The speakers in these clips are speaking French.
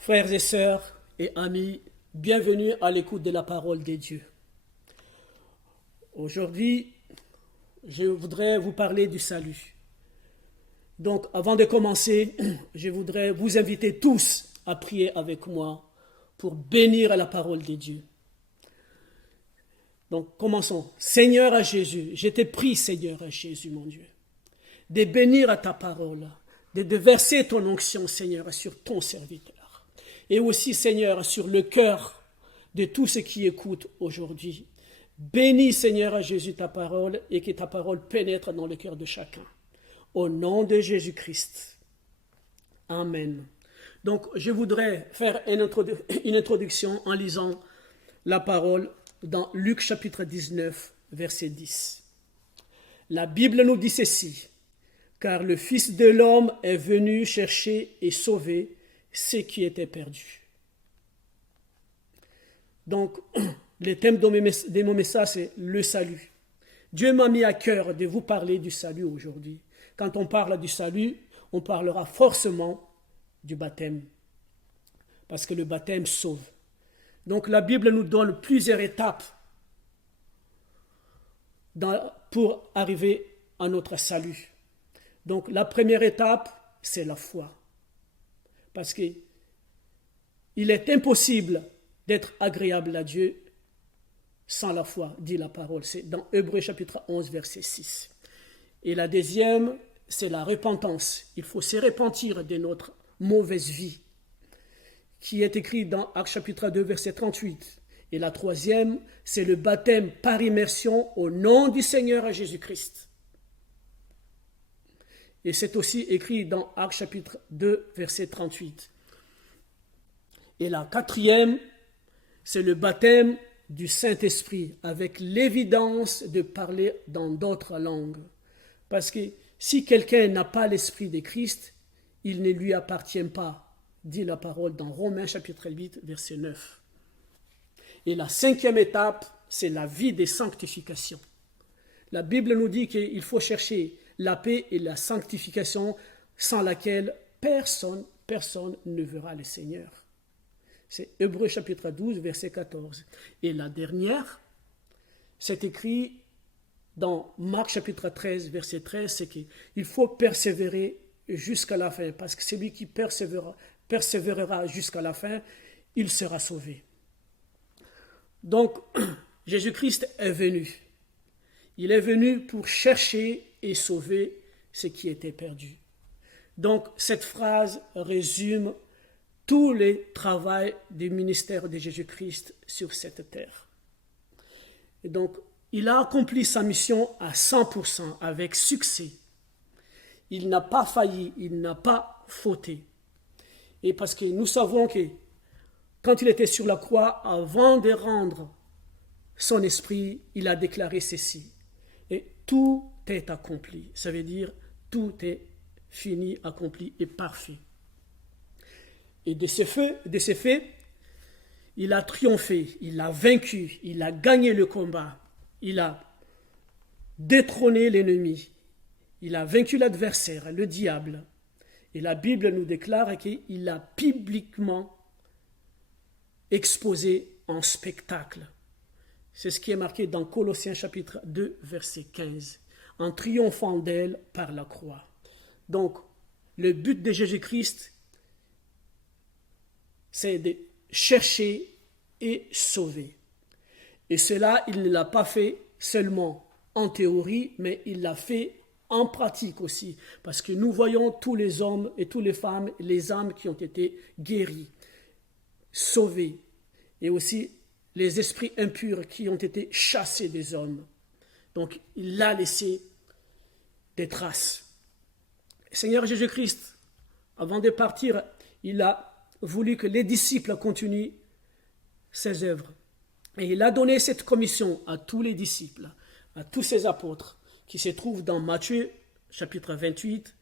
Frères et sœurs et amis, bienvenue à l'écoute de la parole des dieux. Aujourd'hui, je voudrais vous parler du salut. Donc, avant de commencer, je voudrais vous inviter tous à prier avec moi pour bénir la parole des dieux. Donc, commençons. Seigneur à Jésus, je te prie, Seigneur à Jésus, mon Dieu, de bénir à ta parole, de verser ton onction, Seigneur, sur ton serviteur. Et aussi, Seigneur, sur le cœur de tous ceux qui écoutent aujourd'hui. Bénis, Seigneur, à Jésus ta parole et que ta parole pénètre dans le cœur de chacun. Au nom de Jésus-Christ. Amen. Donc, je voudrais faire une introduction en lisant la parole dans Luc chapitre 19, verset 10. La Bible nous dit ceci, car le Fils de l'homme est venu chercher et sauver ce qui était perdu. Donc, le thème de mon message, c'est le salut. Dieu m'a mis à cœur de vous parler du salut aujourd'hui. Quand on parle du salut, on parlera forcément du baptême. Parce que le baptême sauve. Donc la Bible nous donne plusieurs étapes pour arriver à notre salut. Donc la première étape, c'est la foi. Parce qu'il est impossible d'être agréable à Dieu sans la foi, dit la parole. C'est dans Hébreux chapitre 11, verset 6. Et la deuxième, c'est la repentance. Il faut se repentir de notre mauvaise vie, qui est écrit dans Actes chapitre 2, verset 38. Et la troisième, c'est le baptême par immersion au nom du Seigneur Jésus-Christ. Et c'est aussi écrit dans Actes chapitre 2, verset 38. Et la quatrième, c'est le baptême du Saint-Esprit, avec l'évidence de parler dans d'autres langues. Parce que si quelqu'un n'a pas l'Esprit de Christ, il ne lui appartient pas, dit la parole dans Romains chapitre 8, verset 9. Et la cinquième étape, c'est la vie de sanctification. La Bible nous dit qu'il faut chercher la paix et la sanctification sans laquelle personne ne verra le Seigneur. C'est Hébreux chapitre 12, verset 14. Et la dernière, c'est écrit dans Marc chapitre 13, verset 13, c'est qu'il faut persévérer jusqu'à la fin, parce que celui qui persévérera jusqu'à la fin, il sera sauvé. Donc, Jésus-Christ est venu. Il est venu pour chercher et sauver ce qui était perdu. Donc, cette phrase résume tout le travail du ministère de Jésus-Christ sur cette terre. Et donc, il a accompli sa mission à 100% avec succès. Il n'a pas failli, il n'a pas fauté. Et parce que nous savons que quand il était sur la croix, avant de rendre son esprit, il a déclaré ceci. Et tout est accompli. Ça veut dire tout est fini, accompli et parfait. Et de ce fait, il a triomphé, il a vaincu, il a gagné le combat, il a détrôné l'ennemi, il a vaincu l'adversaire, le diable. Et la Bible nous déclare qu'il a publiquement exposé en spectacle. C'est ce qui est marqué dans Colossiens chapitre 2, verset 15, en triomphant d'elle par la croix. Donc, le but de Jésus-Christ, c'est de chercher et sauver. Et cela, il ne l'a pas fait seulement en théorie, mais il l'a fait en pratique aussi. Parce que nous voyons tous les hommes et toutes les femmes, les âmes qui ont été guéris, sauvés. Et aussi les esprits impurs qui ont été chassés des hommes. Donc, il a laissé des traces. Seigneur Jésus-Christ, avant de partir, il a voulu que les disciples continuent ses œuvres. Et il a donné cette commission à tous les disciples, à tous ses apôtres, qui se trouvent dans Matthieu, chapitre 28,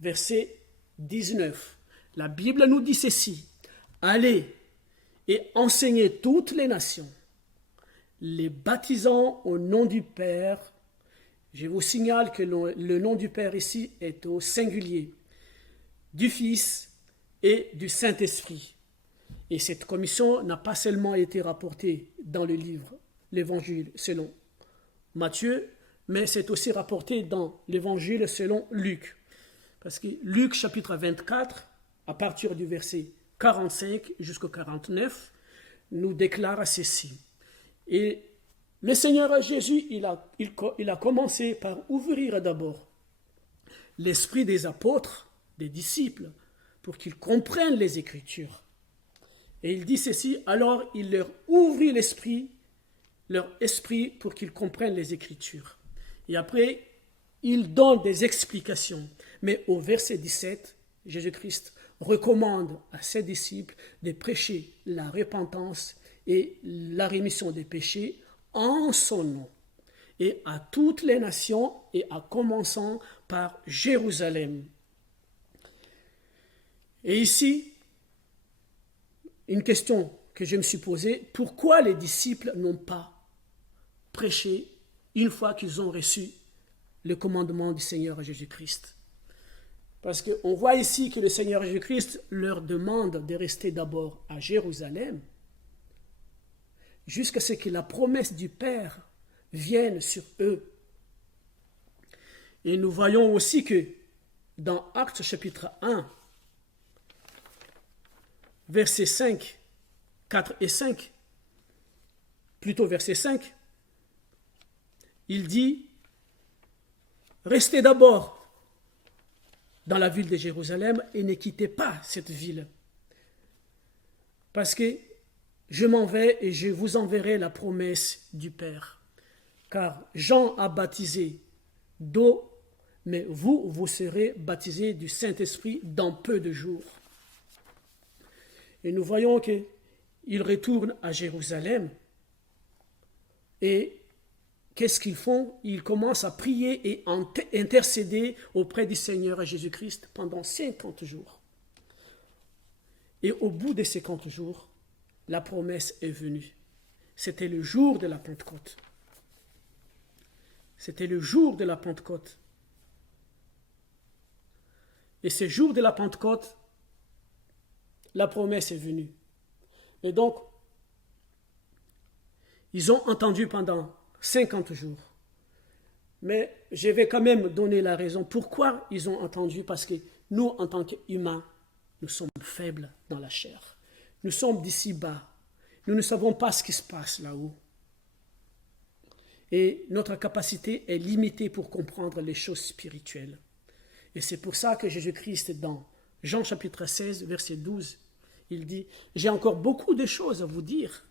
verset 19. La Bible nous dit ceci, « Allez et enseignez toutes les nations, les baptisant au nom du Père. » Je vous signale que le nom du Père ici est au singulier, du Fils et du Saint-Esprit, Et cette commission n'a pas seulement été rapportée dans le livre, l'Évangile selon Matthieu, mais c'est aussi rapporté dans l'Évangile selon Luc. Parce que Luc chapitre 24, à partir du verset 45 jusqu'au 49, nous déclare ceci. Et le Seigneur Jésus, il a commencé par ouvrir d'abord l'esprit des apôtres, des disciples, pour qu'ils comprennent les Écritures. Et il dit ceci, alors il leur ouvrit leur esprit pour qu'ils comprennent les Écritures. Et après, il donne des explications. Mais au verset 17, Jésus-Christ recommande à ses disciples de prêcher la repentance et la rémission des péchés en son nom, et à toutes les nations, et en commençant par Jérusalem. Et ici, une question que je me suis posée, pourquoi les disciples n'ont pas prêché une fois qu'ils ont reçu le commandement du Seigneur Jésus-Christ? Parce qu'on voit ici que le Seigneur Jésus-Christ leur demande de rester d'abord à Jérusalem jusqu'à ce que la promesse du Père vienne sur eux. Et nous voyons aussi que dans Actes chapitre 1, versets 5, 4 et 5, plutôt verset 5, il dit « Restez d'abord dans la ville de Jérusalem et ne quittez pas cette ville, parce que je m'en vais et je vous enverrai la promesse du Père. Car Jean a baptisé d'eau, mais vous serez baptisés du Saint-Esprit dans peu de jours. » Et nous voyons qu'ils retournent à Jérusalem. Et qu'est-ce qu'ils font? Ils commencent à prier et intercéder auprès du Seigneur Jésus-Christ pendant 50 jours. Et au bout de 50 jours, la promesse est venue. C'était le jour de la Pentecôte. C'était le jour de la Pentecôte. Et ce jour de la Pentecôte, la promesse est venue. Et donc, ils ont entendu pendant 50 jours. Mais je vais quand même donner la raison pourquoi ils ont entendu, parce que nous, en tant qu'humains, nous sommes faibles dans la chair. Nous sommes d'ici bas. Nous ne savons pas ce qui se passe là-haut. Et notre capacité est limitée pour comprendre les choses spirituelles. Et c'est pour ça que Jésus-Christ, dans Jean chapitre 16, verset 12, il dit « J'ai encore beaucoup de choses à vous dire,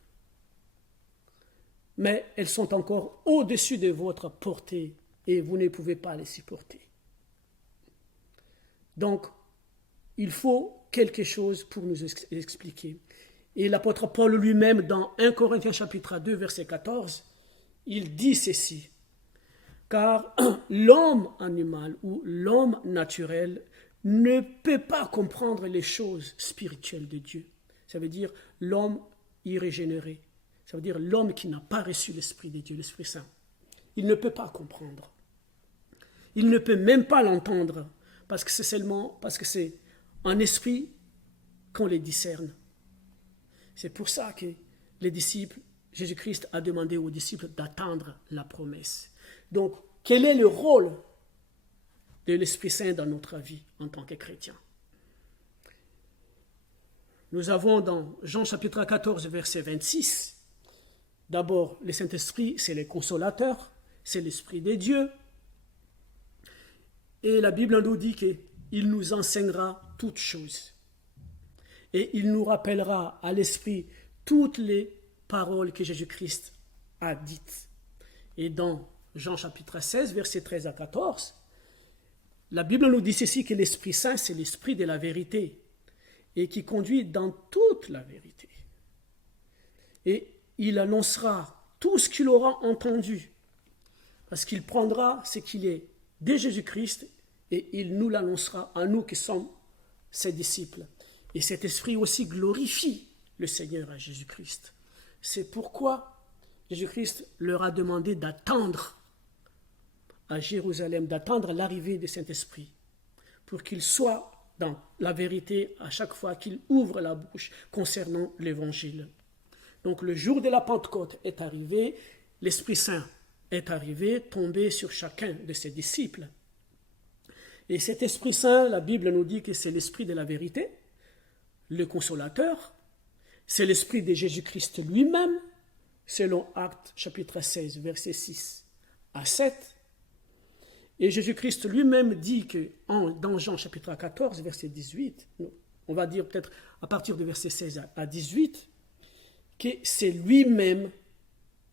mais elles sont encore au-dessus de votre portée et vous ne pouvez pas les supporter. » Donc, il faut quelque chose pour nous expliquer. Et l'apôtre Paul lui-même, dans 1 Corinthiens chapitre 2, verset 14, il dit ceci, « Car l'homme animal ou l'homme naturel ne peut pas comprendre les choses spirituelles de Dieu. » Ça veut dire l'homme irrégénéré. Ça veut dire l'homme qui n'a pas reçu l'Esprit de Dieu, l'Esprit Saint. Il ne peut pas comprendre. Il ne peut même pas l'entendre parce que c'est en esprit qu'on les discerne. C'est pour ça que les disciples, Jésus-Christ a demandé aux disciples d'attendre la promesse. Donc, quel est le rôle de l'Esprit Saint dans notre vie en tant que chrétiens? Nous avons dans Jean chapitre 14, verset 26, d'abord, le Saint-Esprit, c'est le consolateur, c'est l'Esprit de Dieu. Et la Bible nous dit qu'il nous enseignera toutes choses. Et il nous rappellera à l'esprit toutes les paroles que Jésus-Christ a dites. Et dans Jean chapitre 16, versets 13 à 14, la Bible nous dit ceci, que l'Esprit Saint, c'est l'Esprit de la vérité et qui conduit dans toute la vérité. Et il annoncera tout ce qu'il aura entendu, parce qu'il prendra ce qu'il est de Jésus-Christ et il nous l'annoncera à nous qui sommes ses disciples. Et cet esprit aussi glorifie le Seigneur à Jésus-Christ. C'est pourquoi Jésus-Christ leur a demandé d'attendre à Jérusalem, d'attendre l'arrivée du Saint-Esprit, pour qu'il soit dans la vérité à chaque fois qu'il ouvre la bouche concernant l'Évangile. Donc le jour de la Pentecôte est arrivé, l'Esprit Saint est arrivé, tombé sur chacun de ses disciples. Et cet Esprit Saint, la Bible nous dit que c'est l'Esprit de la vérité, le Consolateur, c'est l'Esprit de Jésus-Christ lui-même, selon Actes chapitre 16, versets 6 à 7. Et Jésus-Christ lui-même dit que dans Jean chapitre 14, verset 18, on va dire peut-être à partir du verset 16 à 18, que c'est lui-même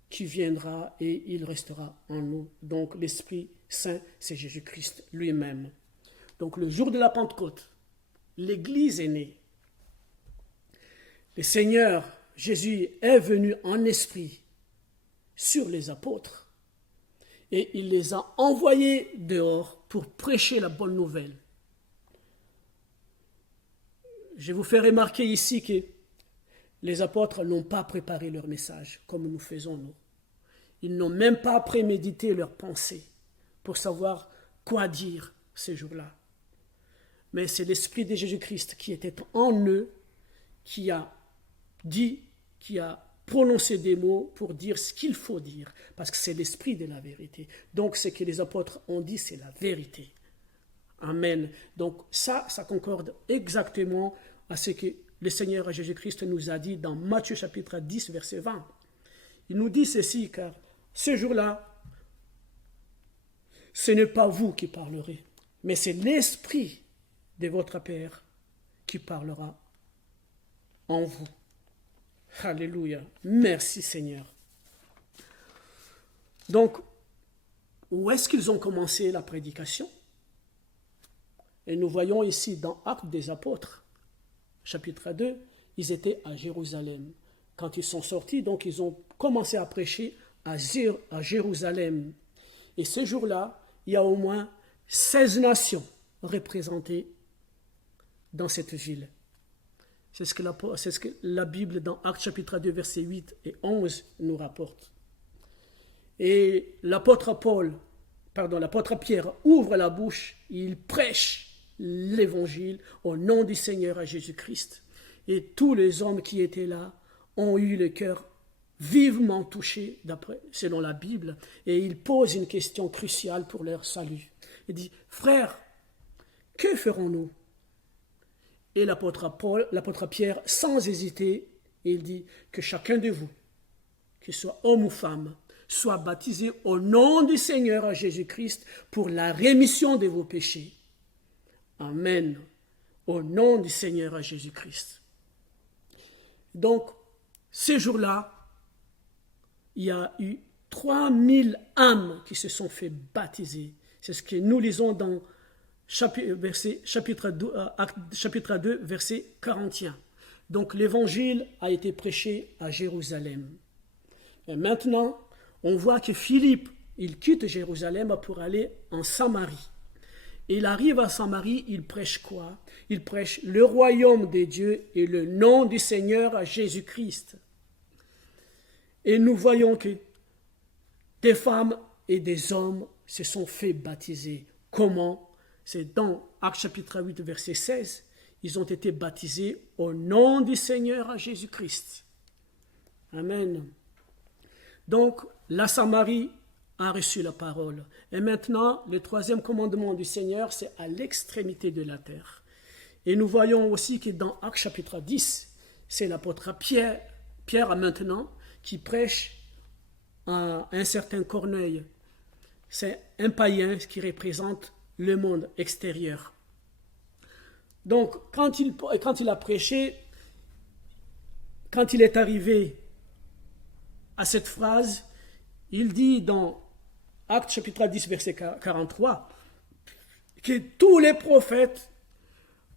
qui viendra et il restera en nous. Donc l'Esprit Saint, c'est Jésus-Christ lui-même. Donc le jour de la Pentecôte, l'Église est née. Le Seigneur Jésus est venu en esprit sur les apôtres et il les a envoyés dehors pour prêcher la bonne nouvelle. Je vous fais remarquer ici que les apôtres n'ont pas préparé leur message comme nous faisons nous. Ils n'ont même pas prémédité leurs pensées pour savoir quoi dire ces jours-là. Mais c'est l'Esprit de Jésus-Christ qui était en eux, qui a dit, qui a prononcé des mots pour dire ce qu'il faut dire, parce que c'est l'Esprit de la vérité. Donc ce que les apôtres ont dit, c'est la vérité. Amen. Donc ça concorde exactement à ce que le Seigneur Jésus-Christ nous a dit dans Matthieu chapitre 10, verset 20. Il nous dit ceci, car ce jour-là, ce n'est pas vous qui parlerez, mais c'est l'Esprit de votre Père qui parlera en vous. Alléluia. Merci Seigneur. Donc, où est-ce qu'ils ont commencé la prédication? Et nous voyons ici dans Actes des Apôtres, chapitre 2, ils étaient à Jérusalem. Quand ils sont sortis, donc ils ont commencé à prêcher à Jérusalem. Et ce jour-là, il y a au moins 16 nations représentées dans cette ville. C'est ce que la Bible dans Actes chapitre 2, versets 8 et 11 nous rapporte. Et l'apôtre Pierre ouvre la bouche, et il prêche l'évangile au nom du Seigneur à Jésus-Christ. Et tous les hommes qui étaient là ont eu le cœur vivement touché, selon la Bible, et il pose une question cruciale pour leur salut. Il dit, frères, que ferons-nous? Et l'apôtre Pierre, sans hésiter, il dit que chacun de vous, qu'il soit homme ou femme, soit baptisé au nom du Seigneur Jésus-Christ pour la rémission de vos péchés. Amen. Au nom du Seigneur Jésus-Christ. Donc, ce jour-là, il y a eu 3000 âmes qui se sont fait baptiser. C'est ce que nous lisons dans chapitre 2, verset 41. Donc l'évangile a été prêché à Jérusalem. Et maintenant, on voit que Philippe, il quitte Jérusalem pour aller en Samarie. Et il arrive à Samarie, il prêche quoi? Il prêche le royaume de Dieu et le nom du Seigneur à Jésus-Christ. Et nous voyons que des femmes et des hommes se sont fait baptiser. Comment? C'est dans Actes chapitre 8, verset 16. Ils ont été baptisés au nom du Seigneur Jésus-Christ. Amen. Donc, la Samarie a reçu la parole. Et maintenant, le troisième commandement du Seigneur, c'est à l'extrémité de la terre. Et nous voyons aussi que dans Actes chapitre 10, c'est l'apôtre Pierre maintenant, qui prêche à un certain Corneille. C'est un païen qui représente le monde extérieur. Donc, quand il a prêché, quand il est arrivé à cette phrase, il dit dans Actes chapitre 10, verset 43, que tous les prophètes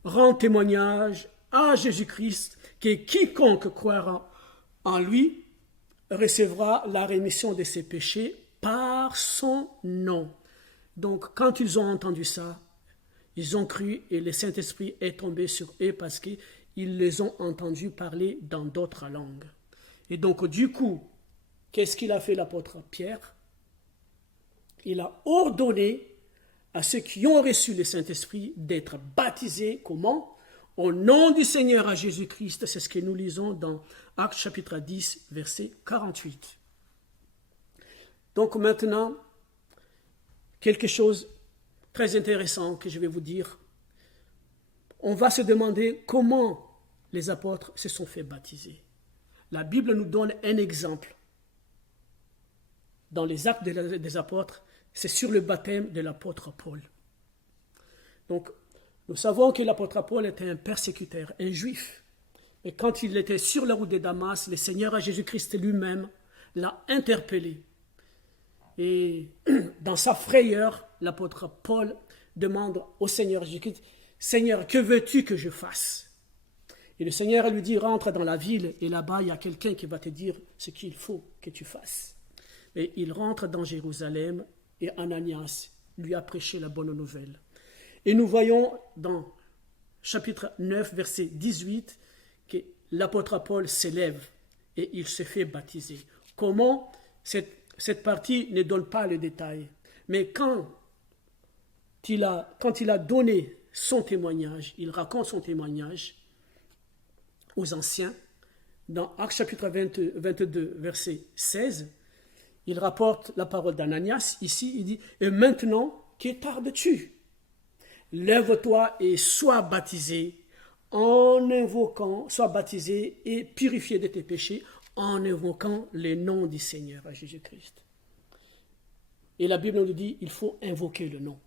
rendent témoignage à Jésus-Christ, que quiconque croira en lui recevra la rémission de ses péchés par son nom. Donc, quand ils ont entendu ça, ils ont cru et le Saint-Esprit est tombé sur eux parce qu'ils les ont entendus parler dans d'autres langues. Et donc, du coup, qu'est-ce qu'il a fait l'apôtre Pierre? Il a ordonné à ceux qui ont reçu le Saint-Esprit d'être baptisés, comment? Au nom du Seigneur à Jésus-Christ. C'est ce que nous lisons dans Actes chapitre 10, verset 48. Donc maintenant, quelque chose de très intéressant que je vais vous dire. On va se demander comment les apôtres se sont fait baptiser. La Bible nous donne un exemple. Dans les actes des apôtres, c'est sur le baptême de l'apôtre Paul. Donc, nous savons que l'apôtre Paul était un persécuteur, un juif. Et quand il était sur la route de Damas, le Seigneur Jésus-Christ lui-même l'a interpellé. Et dans sa frayeur, l'apôtre Paul demande au Seigneur Jésus-Christ, « Seigneur, que veux-tu que je fasse ?» Et le Seigneur lui dit, « Rentre dans la ville et là-bas, il y a quelqu'un qui va te dire ce qu'il faut que tu fasses. » Et il rentre dans Jérusalem et Ananias lui a prêché la bonne nouvelle. Et nous voyons dans chapitre 9, verset 18, que l'apôtre Paul s'élève et il se fait baptiser. Comment? Cette partie ne donne pas le détail. Mais quand il a donné son témoignage, il raconte son témoignage aux anciens, dans Actes chapitre 22, verset 16, il rapporte la parole d'Ananias. Ici, il dit, « Et maintenant, que tardes-tu? Lève-toi et sois baptisé sois baptisé et purifié de tes péchés en invoquant le nom du Seigneur à Jésus-Christ. » Et la Bible nous dit, il faut invoquer le nom.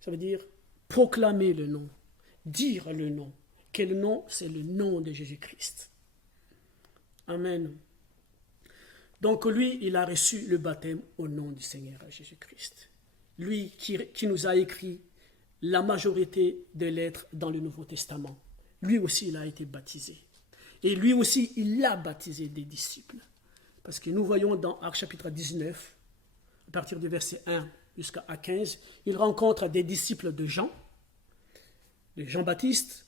Ça veut dire proclamer le nom, dire le nom. Quel nom? C'est le nom de Jésus-Christ. Amen. Donc lui, il a reçu le baptême au nom du Seigneur à Jésus-Christ. Lui qui nous a écrit la majorité des lettres dans le Nouveau Testament. Lui aussi, il a été baptisé. Et lui aussi, il a baptisé des disciples. Parce que nous voyons dans Actes chapitre 19, à partir du verset 1 jusqu'à 15, il rencontre des disciples de Jean, de Jean-Baptiste.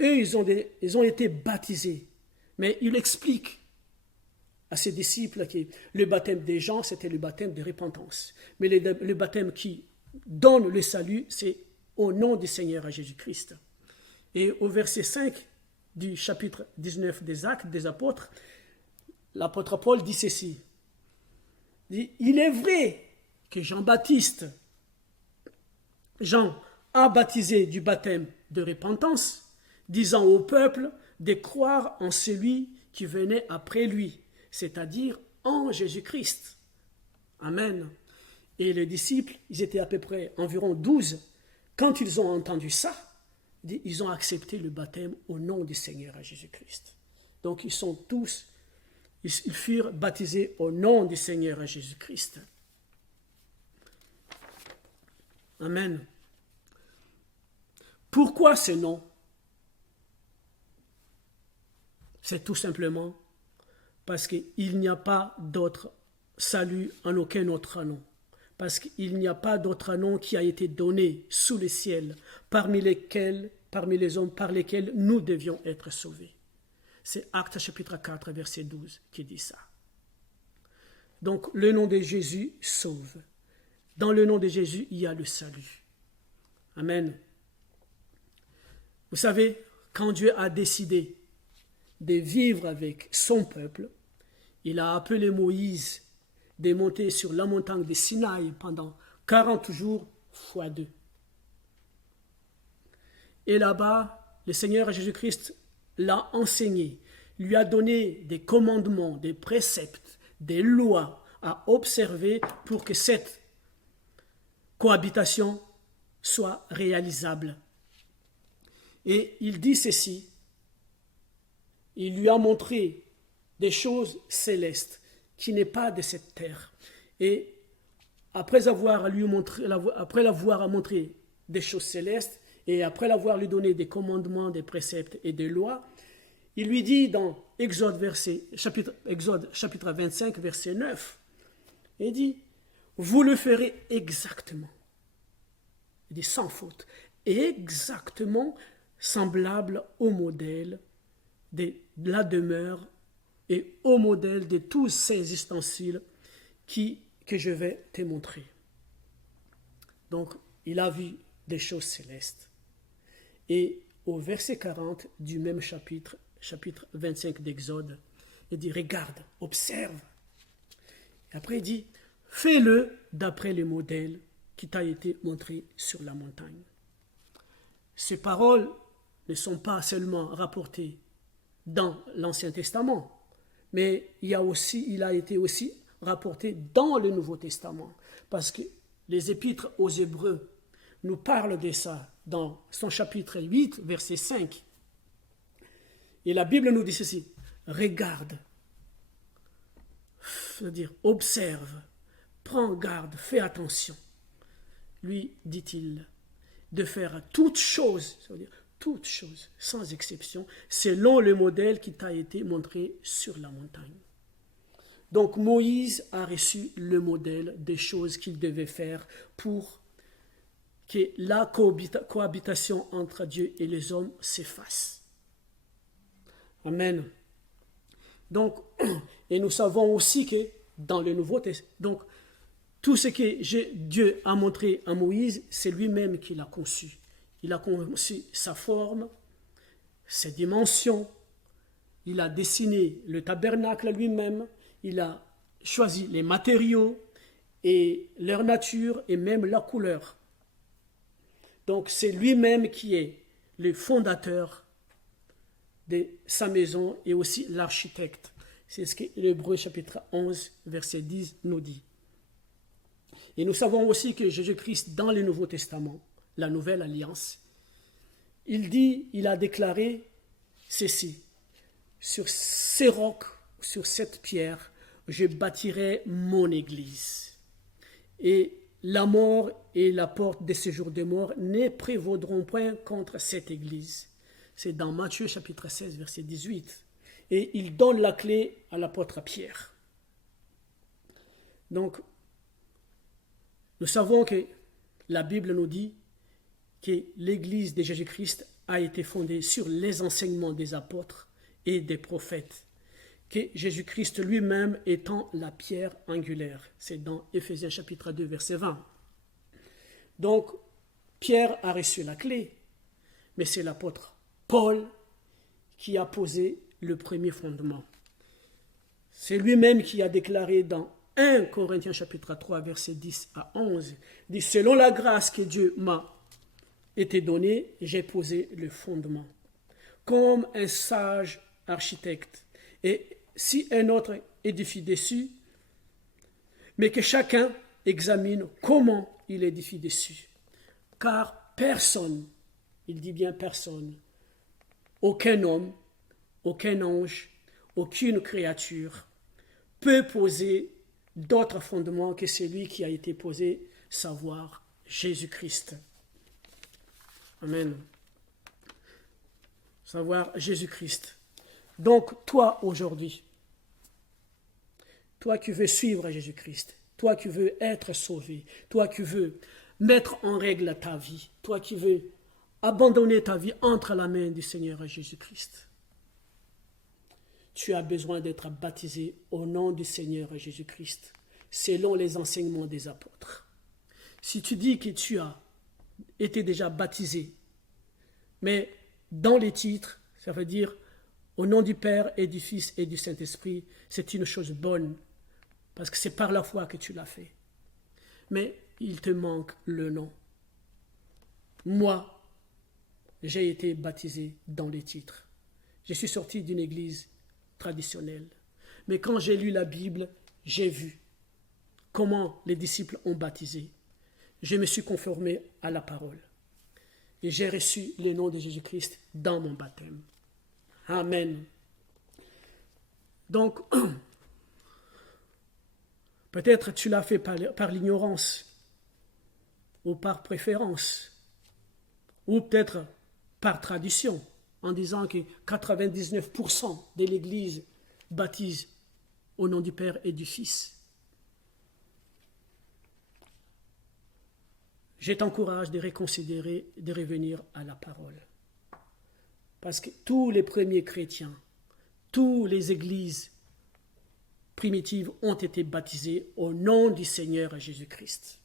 Eux, ils ont été baptisés. Mais il explique à ses disciples que le baptême des gens, c'était le baptême de repentance. Mais le baptême qui donne le salut, c'est au nom du Seigneur à Jésus-Christ. Et au verset 5 du chapitre 19 des Actes des Apôtres, l'apôtre Paul dit ceci. Il dit, « Il est vrai que Jean a baptisé du baptême de repentance, disant au peuple de croire en celui qui venait après lui, c'est-à-dire en Jésus-Christ. » Amen. Et les disciples, ils étaient à peu près environ 12. Quand ils ont entendu ça, ils ont accepté le baptême au nom du Seigneur à Jésus-Christ. Donc ils furent baptisés au nom du Seigneur à Jésus-Christ. Amen. Pourquoi ce nom? C'est tout simplement parce qu'il n'y a pas d'autre salut en aucun autre nom. Parce qu'il n'y a pas d'autre nom qui a été donné sous le ciel parmi les hommes par lesquels nous devions être sauvés. C'est Actes chapitre 4, verset 12 qui dit ça. Donc le nom de Jésus sauve. Dans le nom de Jésus, il y a le salut. Amen. Vous savez, quand Dieu a décidé de vivre avec son peuple, il a appelé Moïse de monter sur la montagne de Sinaï pendant 40 jours fois 2. Et là-bas, le Seigneur Jésus-Christ l'a enseigné, lui a donné des commandements, des préceptes, des lois à observer pour que cette cohabitation soit réalisable. Et il dit ceci, il lui a montré des choses célestes qui n'est pas de cette terre. Et après l'avoir montré des choses célestes, et après l'avoir lui donné des commandements, des préceptes et des lois, il lui dit dans Exode chapitre 25, verset 9, il dit, vous le ferez exactement. Il dit sans faute, exactement semblable au modèle de la demeure et au modèle de tous ces ustensiles que je vais te montrer. Donc, il a vu des choses célestes. Et au verset 40 du même chapitre 25 d'Exode, il dit, regarde, observe. Et après, il dit, fais-le d'après le modèle qui t'a été montré sur la montagne. Ces paroles ne sont pas seulement rapportées dans l'Ancien Testament, mais il a été aussi rapporté dans le Nouveau Testament, parce que les épîtres aux Hébreux nous parlent de ça dans son chapitre 8, verset 5. Et la Bible nous dit ceci, regarde, c'est-à-dire observe, prends garde, fais attention. Lui, dit-il, de faire toutes choses, c'est-à-dire toutes choses, sans exception, selon le modèle qui t'a été montré sur la montagne. Donc Moïse a reçu le modèle des choses qu'il devait faire pour que la cohabitation entre Dieu et les hommes s'efface. Amen. Donc, et nous savons aussi que dans le Nouveau Testament, donc tout ce que Dieu a montré à Moïse, c'est lui-même qui l'a conçu. Il a conçu sa forme, ses dimensions, il a dessiné le tabernacle lui-même, il a choisi les matériaux et leur nature et même leur couleur. Donc c'est lui-même qui est le fondateur de sa maison et aussi l'architecte. C'est ce que l'Hébreu chapitre 11, verset 10 nous dit. Et nous savons aussi que Jésus-Christ, dans le Nouveau Testament, la Nouvelle Alliance, il a déclaré ceci, sur ces rocs, sur cette pierre, je bâtirai mon église. Et la mort et la porte des séjours des morts ne prévaudront point contre cette église. C'est dans Matthieu chapitre 16, verset 18. Et il donne la clé à l'apôtre Pierre. Donc, nous savons que la Bible nous dit que l'église de Jésus-Christ a été fondée sur les enseignements des apôtres et des prophètes, que Jésus-Christ lui-même étant la pierre angulaire. C'est dans Éphésiens chapitre 2, verset 20. Donc, Pierre a reçu la clé, mais c'est l'apôtre Paul qui a posé le premier fondement. C'est lui-même qui a déclaré dans 1 Corinthiens chapitre 3, verset 10 à 11, dit « Selon la grâce que Dieu m'a été donnée, j'ai posé le fondement, comme un sage architecte. Et si un autre édifie dessus, mais que chacun examine comment il édifie dessus. Car personne, il dit bien personne, aucun homme, aucun ange, aucune créature peut poser d'autres fondements que celui qui a été posé, savoir Jésus-Christ. Amen. Savoir Jésus-Christ. Donc, toi, aujourd'hui, toi qui veux suivre Jésus-Christ, toi qui veux être sauvé, toi qui veux mettre en règle ta vie, toi qui veux abandonner ta vie entre la main du Seigneur Jésus-Christ, tu as besoin d'être baptisé au nom du Seigneur Jésus-Christ, selon les enseignements des apôtres. Si tu dis que tu as été déjà baptisé, mais dans les titres, ça veut dire au nom du Père et du Fils et du Saint-Esprit, c'est une chose bonne, parce que c'est par la foi que tu l'as fait. Mais il te manque le nom. Moi, j'ai été baptisé dans les titres. Je suis sorti d'une église traditionnelle. Mais quand j'ai lu la Bible, j'ai vu comment les disciples ont baptisé. Je me suis conformé à la parole. Et j'ai reçu le nom de Jésus-Christ dans mon baptême. Amen. Donc, peut-être tu l'as fait par l'ignorance, ou par préférence, ou peut-être par tradition, en disant que 99% de l'Église baptise au nom du Père et du Fils. Je t'encourage de reconsidérer, de revenir à la parole. Parce que tous les premiers chrétiens, toutes les églises primitives ont été baptisées au nom du Seigneur Jésus-Christ.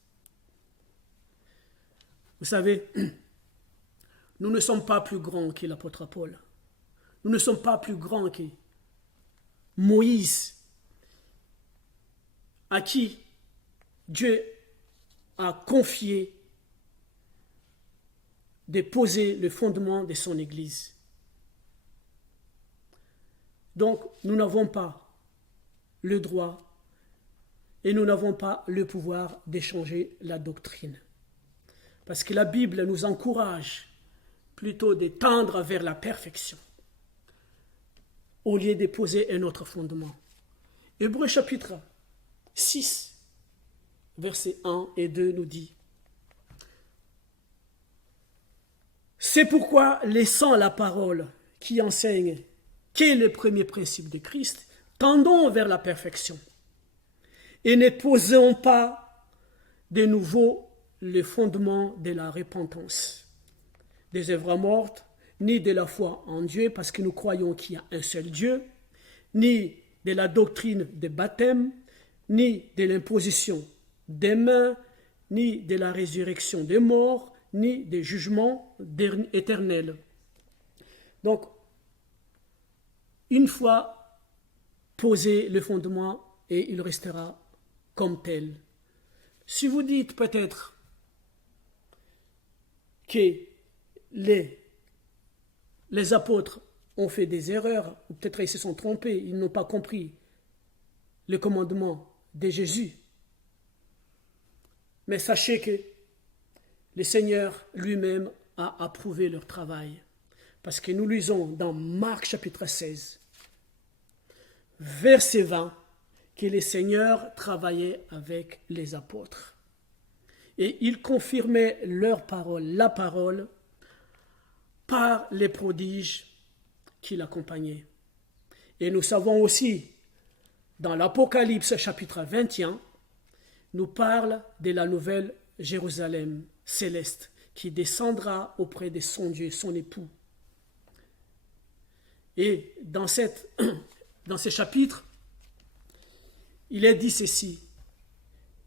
Vous savez, nous ne sommes pas plus grands que l'apôtre Paul. Nous ne sommes pas plus grands que Moïse, à qui Dieu a confié de poser le fondement de son Église. Donc, nous n'avons pas le droit et nous n'avons pas le pouvoir d'échanger la doctrine. Parce que la Bible nous encourage plutôt de tendre vers la perfection au lieu de poser un autre fondement. Hébreux chapitre 6, versets 1 et 2 nous dit: c'est pourquoi, laissant la parole qui enseigne qu'est le premier principe de Christ, tendons vers la perfection et ne posons pas de nouveau le fondement de la repentance, des œuvres mortes, ni de la foi en Dieu, parce que nous croyons qu'il y a un seul Dieu, ni de la doctrine des baptêmes, ni de l'imposition des mains, ni de la résurrection des morts, ni des jugements éternels. Donc, une fois posé le fondement, et il restera comme tel. Si vous dites peut-être que les apôtres ont fait des erreurs, ou peut-être ils se sont trompés, ils n'ont pas compris le commandement de Jésus, mais sachez que le Seigneur lui-même a approuvé leur travail. Parce que nous lisons dans Marc chapitre 16, verset 20, que le Seigneur travaillait avec les apôtres. Et il confirmait leur parole, la parole, par les prodiges qui l'accompagnaient. Et nous savons aussi, dans l'Apocalypse chapitre 21, nous parle de la nouvelle Jérusalem céleste qui descendra auprès de son Dieu, son époux. Et dans ces chapitres, il est dit ceci,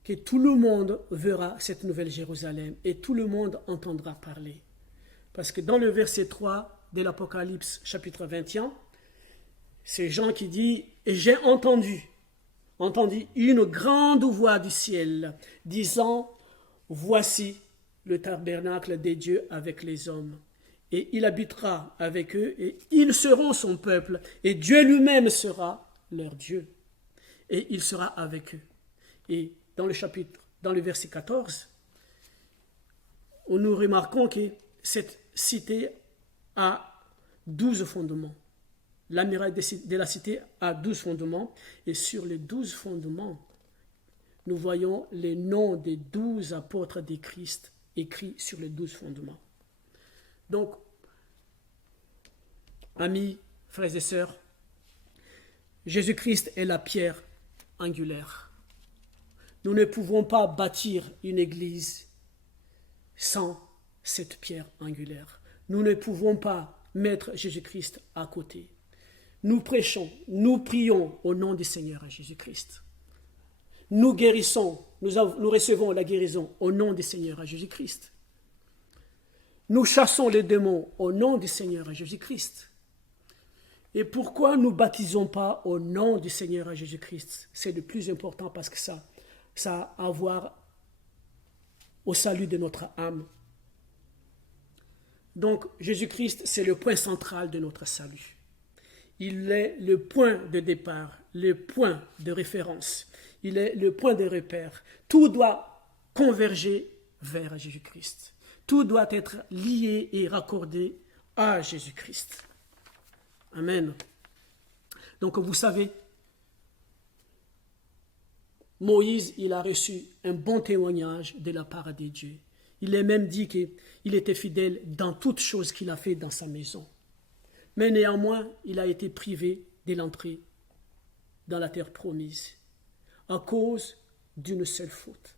que tout le monde verra cette nouvelle Jérusalem et tout le monde entendra parler. Parce que dans le verset 3 de l'Apocalypse chapitre 21, c'est Jean qui dit « Et j'ai entendu une grande voix du ciel disant « Voici le tabernacle des dieux avec les hommes. Et il habitera avec eux, et ils seront son peuple, et Dieu lui-même sera leur Dieu. Et il sera avec eux. » Et dans le verset 14, nous remarquons que cette cité a 12 fondements. La muraille de la cité a 12 fondements, et sur les 12 fondements, nous voyons les noms des 12 apôtres de Christ écrits sur les 12 fondements. Donc, amis, frères et sœurs, Jésus-Christ est la pierre angulaire. Nous ne pouvons pas bâtir une église sans cette pierre angulaire. Nous ne pouvons pas mettre Jésus-Christ à côté. Nous prêchons, nous prions au nom du Seigneur Jésus-Christ. Nous guérissons, nous recevons la guérison au nom du Seigneur Jésus-Christ. Nous chassons les démons au nom du Seigneur Jésus-Christ. Et pourquoi nous ne baptisons pas au nom du Seigneur Jésus-Christ? C'est le plus important parce que ça a à voir au salut de notre âme. Donc Jésus-Christ, c'est le point central de notre salut. Il est le point de départ, le point de référence. Il est le point de repère. Tout doit converger vers Jésus-Christ. Tout doit être lié et raccordé à Jésus-Christ. Amen. Donc vous savez, Moïse, il a reçu un bon témoignage de la part de Dieu. Il est même dit qu'il était fidèle dans toutes choses qu'il a fait dans sa maison. Mais néanmoins, il a été privé de l'entrée dans la terre promise à cause d'une seule faute.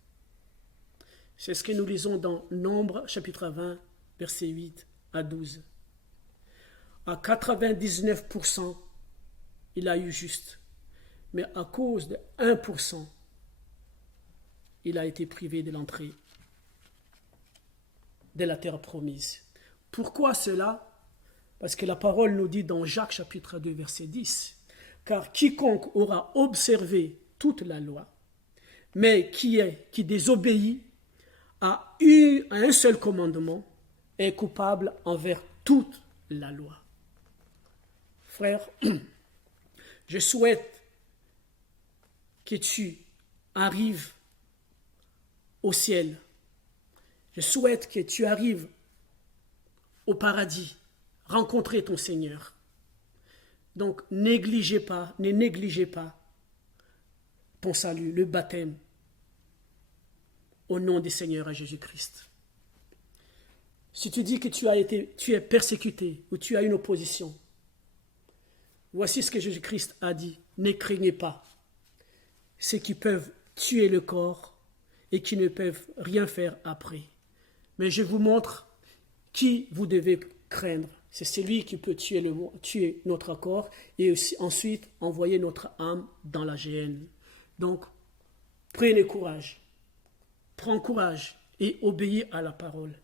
C'est ce que nous lisons dans Nombre, chapitre 20, versets 8 à 12. À 99%, il a eu juste. Mais à cause de 1%, il a été privé de l'entrée de la terre promise. Pourquoi cela? Parce que la parole nous dit dans Jacques chapitre 2 verset 10, « Car quiconque aura observé toute la loi, mais qui désobéit à un seul commandement, est coupable envers toute la loi. » Frère, je souhaite que tu arrives au ciel. Je souhaite que tu arrives au paradis, rencontrer ton Seigneur. Donc, ne négligez pas ton salut, le baptême, au nom du Seigneur à Jésus-Christ. Si tu dis que tu es persécuté ou tu as une opposition, voici ce que Jésus-Christ a dit. Ne craignez pas ceux qui peuvent tuer le corps et qui ne peuvent rien faire après. Mais je vous montre qui vous devez craindre. C'est celui qui peut tuer notre corps et aussi, ensuite envoyer notre âme dans la géhenne. Donc, prenez courage. Prends courage et obéis à la parole.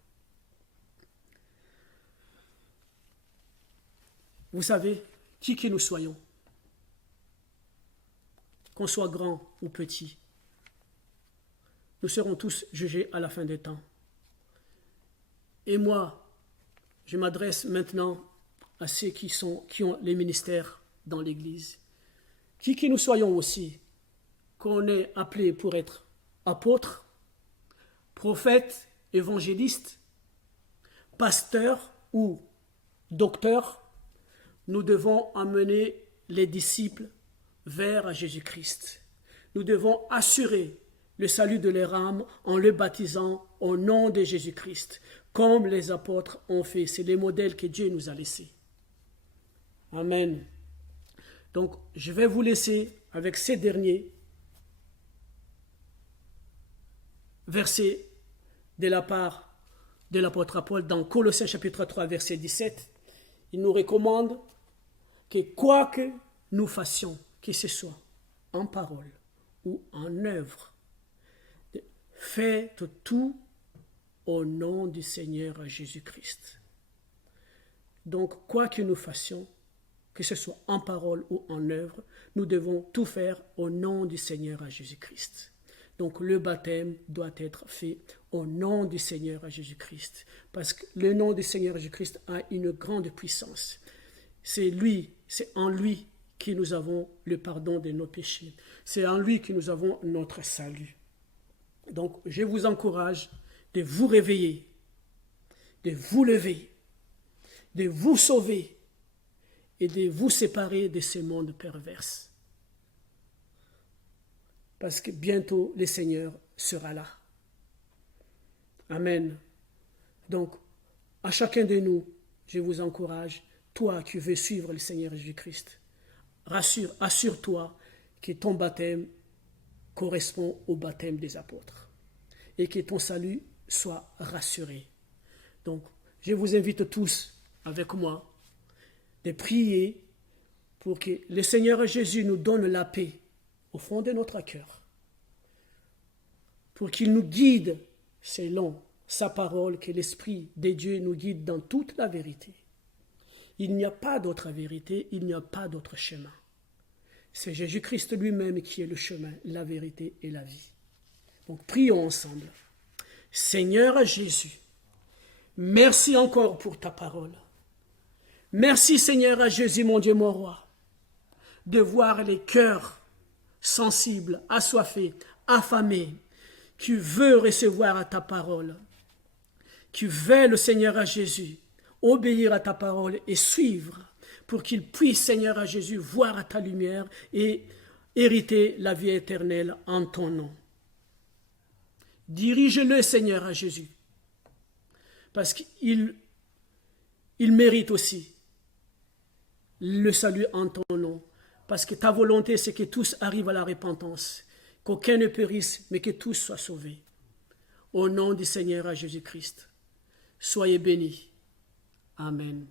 Vous savez, qui que nous soyons, qu'on soit grand ou petit, nous serons tous jugés à la fin des temps. Et moi, je m'adresse maintenant à ceux qui ont les ministères dans l'Église. Qui que nous soyons aussi, qu'on est appelé pour être apôtre, prophète, évangéliste, pasteur ou docteur, nous devons amener les disciples vers Jésus-Christ. Nous devons assurer le salut de leur âme en le baptisant au nom de Jésus-Christ, comme les apôtres ont fait. C'est les modèles que Dieu nous a laissés. Amen. Donc, je vais vous laisser avec ces derniers versets de la part de l'apôtre Paul dans Colossiens chapitre 3, verset 17. Il nous recommande que quoi que nous fassions, que ce soit en parole ou en œuvre, faites tout au nom du Seigneur Jésus-Christ. Donc, quoi que nous fassions, que ce soit en parole ou en œuvre, nous devons tout faire au nom du Seigneur Jésus-Christ. Donc, le baptême doit être fait au nom du Seigneur Jésus-Christ, parce que le nom du Seigneur Jésus-Christ a une grande puissance. C'est en lui que nous avons le pardon de nos péchés. C'est en lui que nous avons notre salut. Donc, je vous encourage de vous réveiller, de vous lever, de vous sauver et de vous séparer de ce monde pervers. Parce que bientôt, le Seigneur sera là. Amen. Donc, à chacun de nous, je vous encourage, toi qui veux suivre le Seigneur Jésus-Christ, assure-toi que ton baptême correspond au baptême des apôtres et que ton salut soit rassuré. Donc, je vous invite tous avec moi de prier pour que le Seigneur Jésus nous donne la paix au fond de notre cœur, pour qu'il nous guide selon sa parole, que l'Esprit de Dieu nous guide dans toute la vérité. Il n'y a pas d'autre vérité, il n'y a pas d'autre chemin. C'est Jésus-Christ lui-même qui est le chemin, la vérité et la vie. Donc prions ensemble. Seigneur Jésus, merci encore pour ta parole. Merci Seigneur Jésus, mon Dieu, mon roi, de voir les cœurs sensibles, assoiffés, affamés, qui veulent recevoir à ta parole, qui veulent, Seigneur Jésus, obéir à ta parole et suivre pour qu'ils puissent, Seigneur Jésus, voir à ta lumière et hériter la vie éternelle en ton nom. Dirige-le, Seigneur Jésus, parce qu'il mérite aussi le salut en ton nom, parce que ta volonté, c'est que tous arrivent à la repentance, qu'aucun ne périsse, mais que tous soient sauvés. Au nom du Seigneur Jésus-Christ, soyez bénis. Amen.